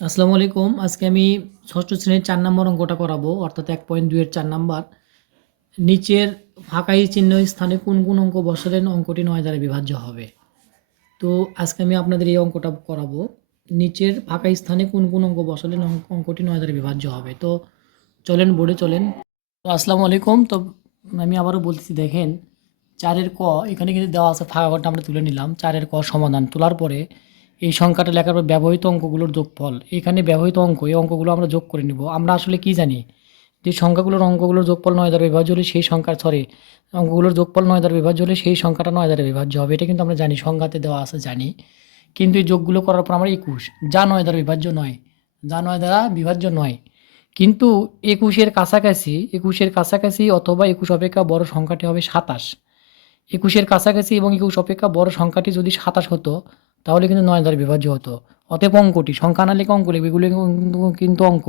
আসসালামু আলাইকুম। আজকে আমি ষষ্ঠ শ্রেণীর ৪ নম্বর অঙ্কটা করাবো, অর্থাৎ ১.২ এর ৪ নাম্বার। নিচের ফাঁকাই চিহ্ন স্থানে কোন কোন অঙ্ক বসালে অঙ্কটি ৯ দ্বারা বিভাজ্য হবে। তো আজকে আমি আপনাদের এই অঙ্কটা করাবো। নিচের ফাঁকা স্থানে কোন কোন অঙ্ক বসালে অঙ্কটি ৯ দ্বারা বিভাজ্য হবে। তো চলেন বোর্ডে চলেন। তো আসসালামু আলাইকুম। তো আমি আবারও বলতেছি, দেখেন ৪ ক এখানে কিন্তু দেওয়া আছে, ফাঁকা ঘরটা আমরা তুলে নিলাম। ৪ ক সমাধান তোলার পরে এই সংখ্যাটা লেখার পর ব্যবহৃত অঙ্কগুলোর যোগফল, এখানে ব্যবহৃত অঙ্ক, এই অঙ্কগুলো আমরা যোগ করে নিব। আমরা আসলে কি জানি যে অঙ্কগুলোর যোগফল ৯ দ্বারা বিভাজ্য হলে সেই সংখ্যার অঙ্কগুলোর যোগফল ৯ দ্বারা বিভাজ্য হলে সেই সংখ্যাটা ৯ দ্বারা বিভাজ্য হবে। এটা কিন্তু আমরা জানি, সংখ্যাতে দেওয়া আছে, জানি। কিন্তু এই যোগগুলো করার পর আমরা ২১, যা ৯ দ্বারা বিভাজ্য নয়, যা ৯ দ্বারা বিভাজ্য নয়। কিন্তু ২১-এর কাছাকাছি অথবা ২১ অপেক্ষা বড় সংখ্যাটি হবে ২৭। ২১-এর কাছাকাছি এবং ২১ অপেক্ষা বড় সংখ্যাটি যদি ২৭ হতো, তাহলে কিন্তু ৯ দ্বারা বিভাজ্য হতো। অতএব অঙ্কটি, সংখ্যা না লিখে অঙ্ক লিখবে, এগুলো কিন্তু অঙ্ক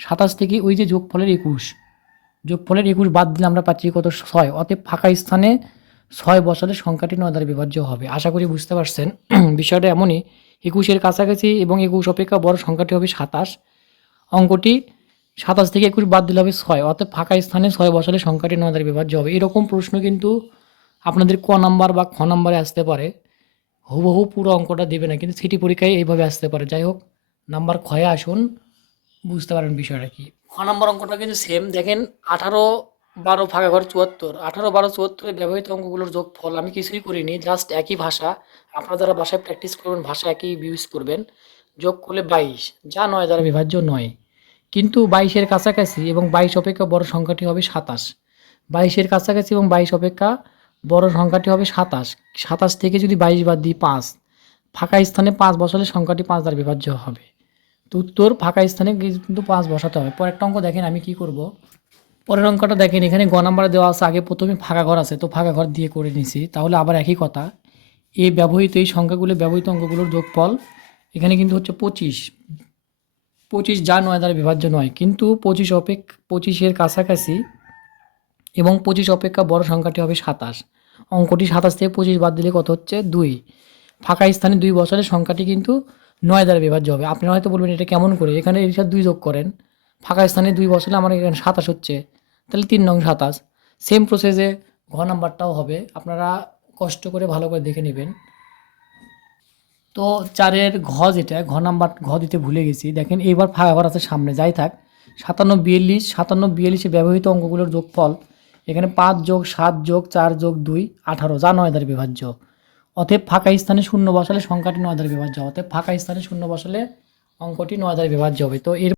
২৭ থেকে ওই যে যোগফলের ২১ বাদ দিলে আমরা পাচ্ছি কত, ৬। অতএব ফাঁকা স্থানে ৬ বসালে সংখ্যাটি ৯ দ্বারা বিভাজ্য হবে। আশা করি বুঝতে পারছেন। বিষয়টা এমনই, ২১-এর কাছাকাছি এবং ২১ অপেক্ষা বড় সংখ্যাটি হবে ২৭। অঙ্কটি ২৭ থেকে ২১ বাদ দিলে হবে ৬। অর্থাৎ ফাঁকা স্থানে ৬ বসালে সংখ্যাটি ৯ দ্বারা বিভাজ্য হবে। এরকম প্রশ্ন কিন্তু আপনাদের ক নাম্বার বা খ নাম্বারে আসতে পারে। হুবহু পুরো অঙ্কটা দেবে না, কিন্তু সিটি পরীক্ষায় এইভাবে আসতে পারে। যাই হোক, নাম্বার ক্ষয়ে আসুন, বুঝতে পারবেন বিষয়টা কি। খ নম্বর অঙ্কটা কিন্তু সেম। দেখেন ১৮-১২ ফাঁকা ঘর ৭৪, ১৮-১২-৭৪ ব্যবহৃত অঙ্কগুলোর যোগফল। আমি কিছুই করিনি, জাস্ট একই ভাষা। আপনারা যারা বাসায় প্র্যাকটিস করবেন, ভাষা একই ইউজ করবেন। যোগ করলে ২২, যা ৯ দ্বারা বিভাজ্য নয়। কিন্তু ২২-এর কাছাকাছি এবং ২২ অপেক্ষা বড় সংখ্যাটি হবে ২৭। ২২-এর কাছাকাছি এবং ২২ অপেক্ষা বড় সংখ্যাটি হবে ২৭। ২৭ থেকে যদি ২২ বাদ দিই ৫, ফাঁকা স্থানে ৫ বসালে সংখ্যাটি ৫ দ্বারা বিভাজ্য হবে। তো উত্তর ফাঁকা স্থানে কিন্তু ৫ বসাতে হবে। পরেরটা অঙ্ক দেখেন আমি কি করব। পরের অঙ্কটা দেখেন, এখানে গ নাম্বারে দেওয়া আছে, আগে প্রথমে ফাঁকা ঘর আছে, তো ফাঁকা ঘর দিয়ে করে নিছি। তাহলে আবার একই কথা, এই সংখ্যাগুলো ব্যবহৃত অঙ্কগুলোর যোগফল এখানে কিন্তু হচ্ছে ২৫। ২৫ যা ৯ দ্বারা বিভাজ্য নয়, কিন্তু ২৫-এর কাছাকাছি এবং ২৫ অপেক্ষা বড় সংখ্যাটি হবে ২৭। অঙ্কটি ২৭ থেকে ২৫ বাদ দিলে কত হচ্ছে, ২। ফাঁকা স্থানে ২ বসালে সংখ্যাটি কিন্তু ৯ দ্বারা বিভাজ্য হবে। আপনারা হয়তো বলবেন এটা কেমন করে, এখানে এর সাথে ২ যোগ করেন, ফাঁকা স্থানে ২ বসালে আমার এখানে ২৭ হচ্ছে, তাহলে ৩ নং ২৭। সেম প্রসেসে ঘ নাম্বারটাও হবে, আপনারা কষ্ট করে ভালো করে দেখে নেবেন। তো ৪-এর ঘ, যেটা ঘ নাম্বার, ঘ দিতে ভুলে গেছি। দেখেন এইবার ফাঁকা ঘর আছে সামনে, যাই থাক। ৫৭-৪২ ব্যবহৃত অঙ্কগুলোর যোগফল এখানে ৫ যোগ ৭ যোগ ৪ যোগ ২ ১৮, যা ৯ দ্বারা বিভাজ্য। অতএব ফাঁকা স্থানে ০ বসালে সংখ্যাটি ৯ দ্বারা বিভাজ্য। অতএব ফাঁকা স্থানে ০ বসালে অঙ্কটি ৯ দ্বারা বিভাজ্য হবে। তো এর